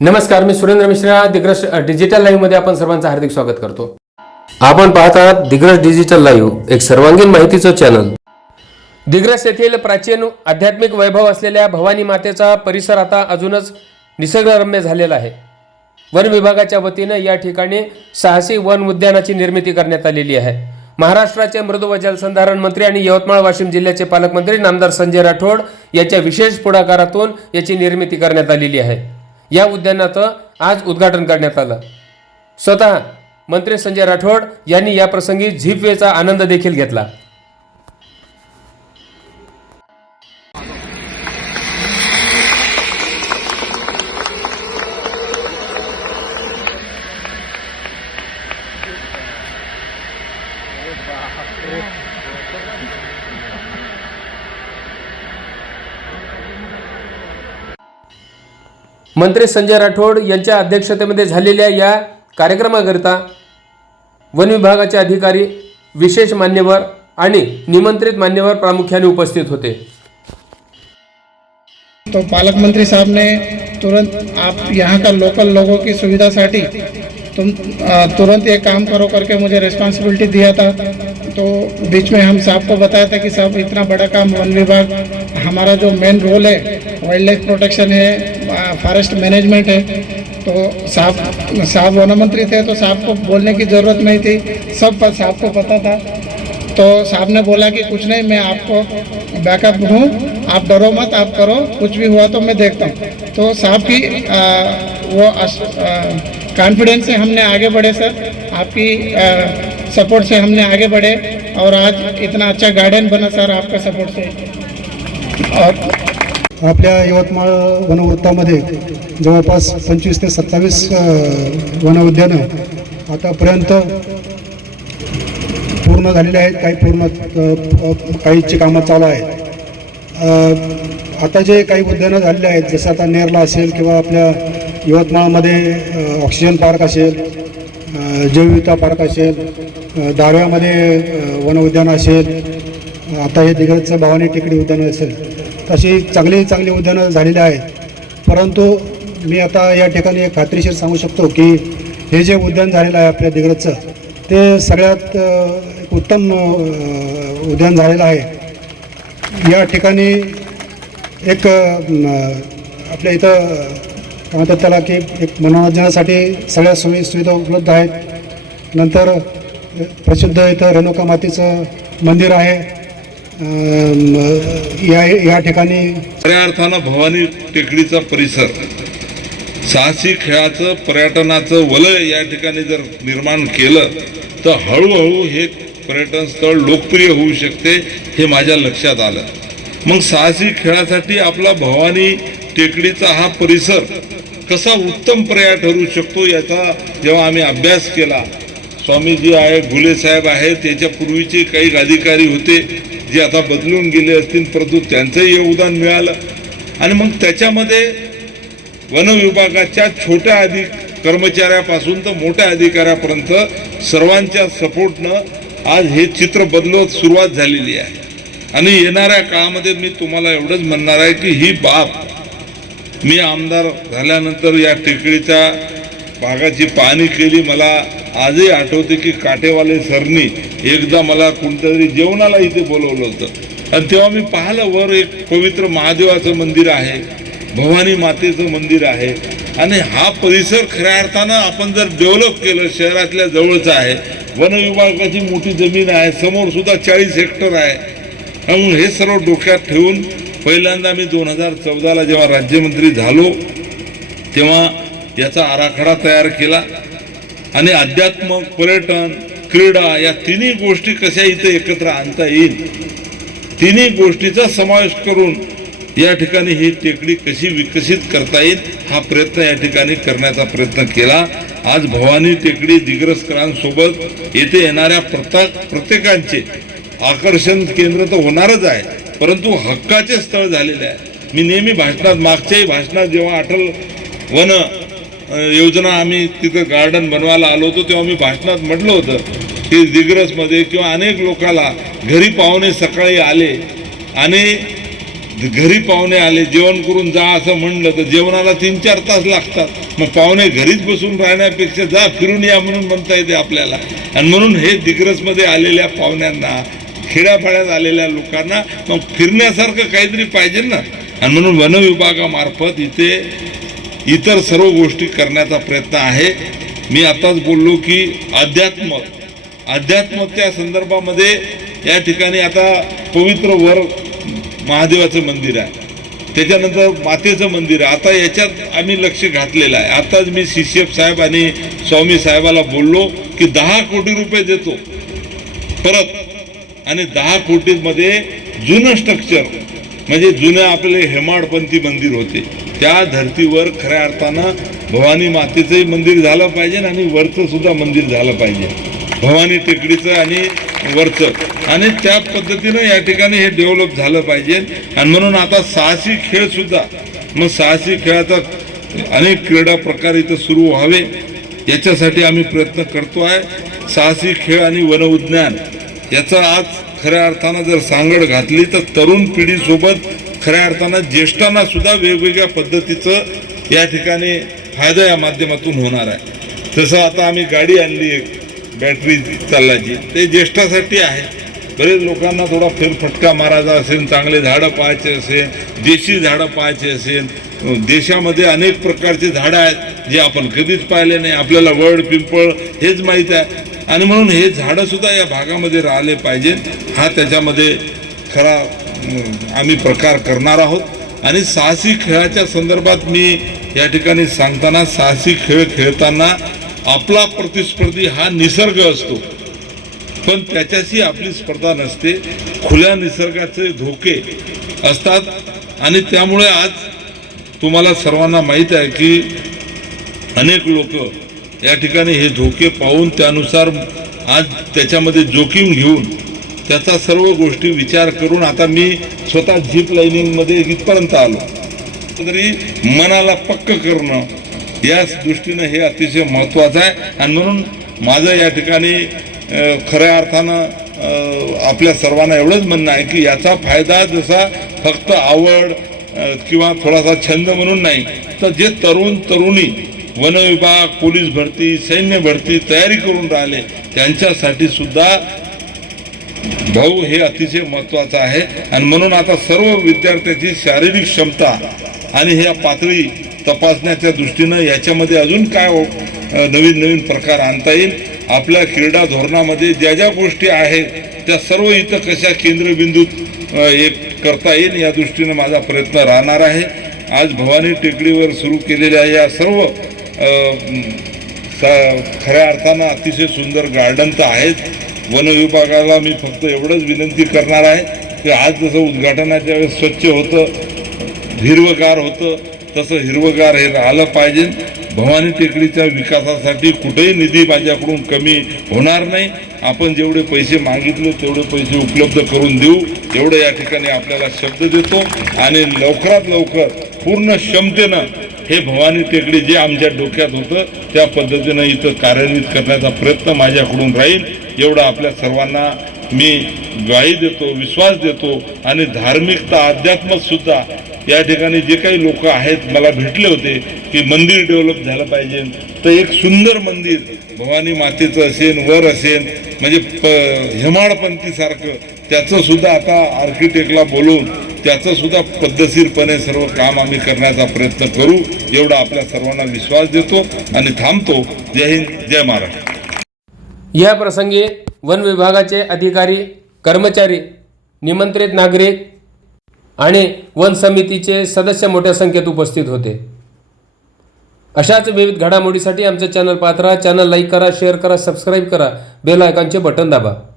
नमस्कार मी सुरेंद्र मिश्रा. दिग्रस डिजिटल लाईव्हमध्ये आपण सर्वांचं हार्दिक स्वागत करतो. आपण पाहत आहात दिग्रस डिजिटल लाईव्ह एक सर्वांगीण माहितीचं चॅनल दिग्रस येथील प्राचीन आध्यात्मिक वैभव असलेल्या भवानी मातेचा परिसर आता अजूनच निसर्गरम्य झालेला आहे. वन विभागाच्या वतीनं या ठिकाणी साहसी वन उद्यानाची निर्मिती करण्यात आलेली आहे. महाराष्ट्राचे मृदू व जलसंधारण मंत्री आणि यवतमाळ वाशिम जिल्ह्याचे पालकमंत्री नामदार संजय राठोड याच्या विशेष पुढाकारातून याची निर्मिती करण्यात आलेली आहे. या उद्यानाचं आज उद्घाटन करण्यात आलं. स्वतः मंत्री संजय राठोड यांनी या प्रसंगी झिपवेचा आनंद देखील घेतला. मंत्री संजय राठोड यांच्या अध्यक्षतेमध्ये झालेल्या या कार्यक्रमाकरिता वन विभागाचे अधिकारी विशेष मान्यवर आणि निमंत्रित मान्यवर प्रामुख्याने उपस्थित होते. तो पालकमंत्री साहब ने तुरंत आप यहाँ का लोकल लोगों की सुविधा साठी तुम तुरंत ये काम करो करके मुझे रिस्पॉन्सिबिलिटी दिया था। तो बीच में हम साहब को बताया था कि साहब इतना बड़ा काम वन विभाग हमारा जो मेन रोल है वाइल्ड लाइफ प्रोटेक्शन है फॉरेस्ट मैनेजमेंट है तो साहब साहब वन मंत्री थे तो साहब को बोलने की ज़रूरत नहीं थी। सब साहब को पता था। तो साहब ने बोला कि कुछ नहीं मैं आपको बैकअप हूँ आप डरो मत आप करो कुछ भी हुआ तो मैं देखता हूँ। तो साहब की आ, वो कॉन्फिडेंस से हमने आगे बढ़े सर। आपकी आ, सपोर्ट से हमने आगे बढ़े और आज इतना अच्छा गार्डन बना सर आपका सपोर्ट से। और आपल्या यवतमाळ वनवृत्तामध्ये जवळपास पंचवीस ते सत्तावीस वनउद्यानं आतापर्यंत पूर्ण झालेले आहेत काही पूर्ण काहीची कामं चालू आहेत. आता जे काही उद्यानं झालेले आहेत जसं आता नेरला असेल किंवा आपल्या यवतमाळमध्ये ऑक्सिजन पार्क असेल जैवविता पार्क असेल दारव्यामध्ये वनउद्यान असेल आता हे दिग्रजचं भावानी टेकडी उद्यान असेल तशी चांगली चांगली उद्यानं झालेली आहेत. परंतु मी आता या ठिकाणी एक खात्रीशीर सांगू शकतो की हे जे उद्यान झालेलं आहे आपल्या दिग्रजचं ते सगळ्यात एक उत्तम उद्यान झालेलं आहे. या ठिकाणी एक आपल्या इथं काय म्हणतात त्याला की एक मनोरंजनासाठी सगळ्या सोयी सुविधा उपलब्ध आहेत. नंतर प्रसिद्ध इथं रेणुका मातेचं मंदिर आहे. या या ठिकाणी खऱ्या अर्थानं भवानी टेकडीचा परिसर साहसी खेळाचं पर्यटनाचं वलय या ठिकाणी जर निर्माण केलं तर हळूहळू हे पर्यटन स्थळ लोकप्रिय होऊ शकते हे माझ्या लक्षात आलं. मग साहसी खेळासाठी आपला भवानी टेकडीचा हा परिसर कसा उत्तम पर्याय ठरू शकतो याचा जेव्हा आम्ही अभ्यास केला स्वामीजी आहे घुले साहेब आहेत त्याच्यापूर्वीचे काही अधिकारी होते जे आता बदलून गेले असतील परंतु त्यांचंही योगदान मिळालं. आणि मग त्याच्यामध्ये वन विभागाच्या छोट्या अधिक कर्मचाऱ्यापासून तर मोठ्या अधिकाऱ्यापर्यंत सर्वांच्या सपोर्टनं आज हे चित्र बदलत सुरुवात झालेली आहे. आणि येणाऱ्या काळामध्ये मी तुम्हाला एवढंच म्हणणार आहे की ही बाब मी आमदार झाल्यानंतर या टेकडीचा भागाची पाहणी केली मला आजही आठवते की काटेवाले सरनी एकदा मला कोणत्यातरी जेवणाला इथे बोलवलं होतं. आणि तेव्हा मी पाहिलं वर एक पवित्र महादेवाचं मंदिर आहे भवानी मातेचं मंदिर आहे. आणि हा परिसर खऱ्या अर्थानं आपण जर डेव्हलप केलं शहरातल्या जवळचं आहे वन विभागाची मोठी जमीन आहे समोर सुद्धा चाळीस हेक्टर आहे. म्हणून हे सर्व डोक्यात ठेवून पहिल्यांदा मी दोन हजार चौदाला जेव्हा राज्यमंत्री झालो तेव्हा याचा आराखडा तयार केला. आणि अध्यात्म पर्यटन क्रीडा या तिन्ही गोष्टी कशा इथे एकत्र आणता येईल? तिन्ही गोष्टीचा समावेश करून या ठिकाणी ही टेकडी कशी विकसित करता येईल हा प्रयत्न या ठिकाणी करण्याचा प्रयत्न केला. आज भवानी टेकडी दिग्रसकरांसोबत येथे येणाऱ्या प्रत्येक प्रत्येकांचे आकर्षण केंद्र तर होणारच आहे परंतु हक्काचे स्थळ झालेले आहे. मी नेहमी भाषणात मागच्याही भाषणात जेव्हा अटल वन योजना आम्ही तिथं गार्डन बनवायला आलो होतो तेव्हा मी भाषणात म्हटलं होतं की दिग्रसमध्ये किंवा अनेक लोकाला घरी पाहुणे सकाळी आले आणि घरी पाहुणे आले जेवण करून जा असं म्हणलं तर जेवणाला तीन चार तास लागतात. मग पाहुणे घरीच बसून राहण्यापेक्षा जा फिरून या म्हणून म्हणता येते आपल्याला. आणि म्हणून हे दिग्रसमध्ये आलेल्या पाहुण्यांना खेड्यापाड्यात आलेल्या लोकांना मग फिरण्यासारखं काहीतरी पाहिजे ना. आणि म्हणून वनविभागामार्फत इथे इतर सर्व गोष्टी करण्याचा प्रयत्न आहे. मी आताच बोललो की अध्यात्म अध्यात्मच्या संदर्भामध्ये या ठिकाणी आता पवित्र वर महादेवाचं मंदिर आहे. त्याच्यानंतर मातेचं मंदिर आहे. आता याच्यात आम्ही लक्ष घातलेलं आहे. आताच मी सी सी एफ साहेब आणि स्वामी साहेबाला बोललो की दहा कोटी रुपये देतो. परत आणि दहा कोटीमध्ये जुनं स्ट्रक्चर म्हणजे जुनं आपले हेमाडपंथी मंदिर होते. त्या धर्तीवर खऱ्या अर्थानं भवानी मातेचंही मंदिर झालं पाहिजे आणि वरचं सुद्धा मंदिर झालं पाहिजे. भवानी टेकडीचं आणि वरचं. आणि त्या पद्धतीनं या ठिकाणी हे डेव्हलप झालं पाहिजे. आणि म्हणून आता साहसी खेळसुद्धा मग साहसी खेळाचा अनेक क्रीडा प्रकार इथं सुरू व्हावे याच्यासाठी आम्ही प्रयत्न करतो आहे. साहसी खेळ आणि वनविज्ञान याचा आज खऱ्या अर्थानं जर सांगड घातली तर तरुण पिढीसोबत खऱ्या अर्थानं ज्येष्ठांना सुद्धा वेगवेगळ्या पद्धतीचं या ठिकाणी फायदा या माध्यमातून होणार आहे. तसं आता आम्ही गाडी आणली एक बॅटरी चालण्याची ते ज्येष्ठासाठी आहे. बरेच लोकांना थोडा फेरफटका मारायचा असेल चांगले झाडं पाहायचे असेल देशी झाडं पाहायचे असेल. देशामध्ये अनेक प्रकारचे झाडं आहेत जे आपण कधीच पाहिले नाही. आपल्याला वड पिंपळ हेच माहीत आहे. आणि म्हणून हे झाडंसुद्धा या भागामध्ये राहिले पाहिजे. हा त्याच्यामध्ये खरा आम्ही प्रकार करणार आहोत. आणि साहसी खेळाच्या संदर्भात मी या ठिकाणी सांगताना साहसी खेळ खेळताना आपला प्रतिस्पर्धी हा निसर्ग असतो. पण त्याच्याशी आपली स्पर्धा नसते. खुल्या निसर्गाचे धोके असतात. आणि त्यामुळे आज तुम्हाला सर्वांना माहीत आहे की अनेक लोक या ठिकाणी हे धोके पाहून त्यानुसार आज त्याच्यामध्ये जोखीम घेऊन त्याचा सर्व गोष्टी विचार करून आता मी स्वतः जीप लाईनिंगमध्ये इथपर्यंत आलो. तरी मनाला पक्क करणं याच दृष्टीनं हे अतिशय महत्त्वाचं आहे. आणि म्हणून माझं या ठिकाणी खऱ्या अर्थानं आपल्या सर्वांना एवढंच म्हणणं आहे की याचा फायदा जसा फक्त आवड किंवा थोडासा छंद म्हणून नाही तर जे तरुण तरुणी वन विभाग पोलीस भरती सैन्य भरती तयारी करून राहिले त्यांच्यासाठी सुद्धा भाऊ हे अतिशय महत्त्वाचं आहे. आणि म्हणून आता सर्व विद्यार्थ्याची शारीरिक क्षमता आणि ह्या पातळी तपासण्याच्या दृष्टीनं याच्यामध्ये अजून काय नवीन नवीन प्रकार आणता येईल? आपल्या क्रीडा धोरणामध्ये ज्या ज्या गोष्टी आहेत त्या सर्व इथं कशा केंद्रबिंदूत एक करता येईल या दृष्टीनं माझा प्रयत्न राहणार आहे. आज भवानी टेकडीवर सुरू केलेल्या या सर्व खऱ्या अर्थानं अतिशय सुंदर गार्डन तर आहेत. वन विभागाला मी फक्त एवढंच विनंती करणार आहे की आज जसं उद्घाटनाच्या वेळेस स्वच्छ होतं हिरवगार होतं तसं हिरवगार हे राहिलं पाहिजे. भवानी टेकडीच्या विकासासाठी कुठेही निधी माझ्याकडून कमी होणार नाही. आपण जेवढे पैसे मागितले तेवढे पैसे उपलब्ध करून देऊ. एवढं या ठिकाणी आपल्याला शब्द देतो. आणि लवकरात लवकर पूर्ण क्षमतेनं हे भवानी टेकडी जे आमच्या डोक्यात होतं त्या पद्धतीनं इथं कार्यान्वित करण्याचा प्रयत्न माझ्याकडून राहील. एवढं आपल्या सर्वांना मी ग्वाही देतो विश्वास देतो आणि धार्मिकता अध्यात्मसुद्धा या ठिकाणी जे काही लोक आहेत मला भेटले होते की मंदिर डेव्हलप झालं पाहिजे. तर एक सुंदर मंदिर भवानी मातेचं असेल वर असेल म्हणजे प हेमाडपंथीसारखं त्याचंसुद्धा आता आर्किटेक्टला बोलवून त्याचं सुद्धा पद्धतशीरपणे सर्व काम आम्ही करण्याचा प्रयत्न करू एवढा आपल्या सर्वांना विश्वास देतो आणि थांबतो. जय हिंद जय महाराष्ट्र. या प्रसंगी वन विभागाचे अधिकारी कर्मचारी निमंत्रित नागरिक आणि वन समितीचे सदस्य मोठ्या संख्येत उपस्थित होते. अशाच विविध घडामोडीसाठी आमचं चॅनल पाहत राहा. चॅनल लाईक करा शेअर करा सबस्क्राईब करा. बेल आयकॉनचे बटन दाबा.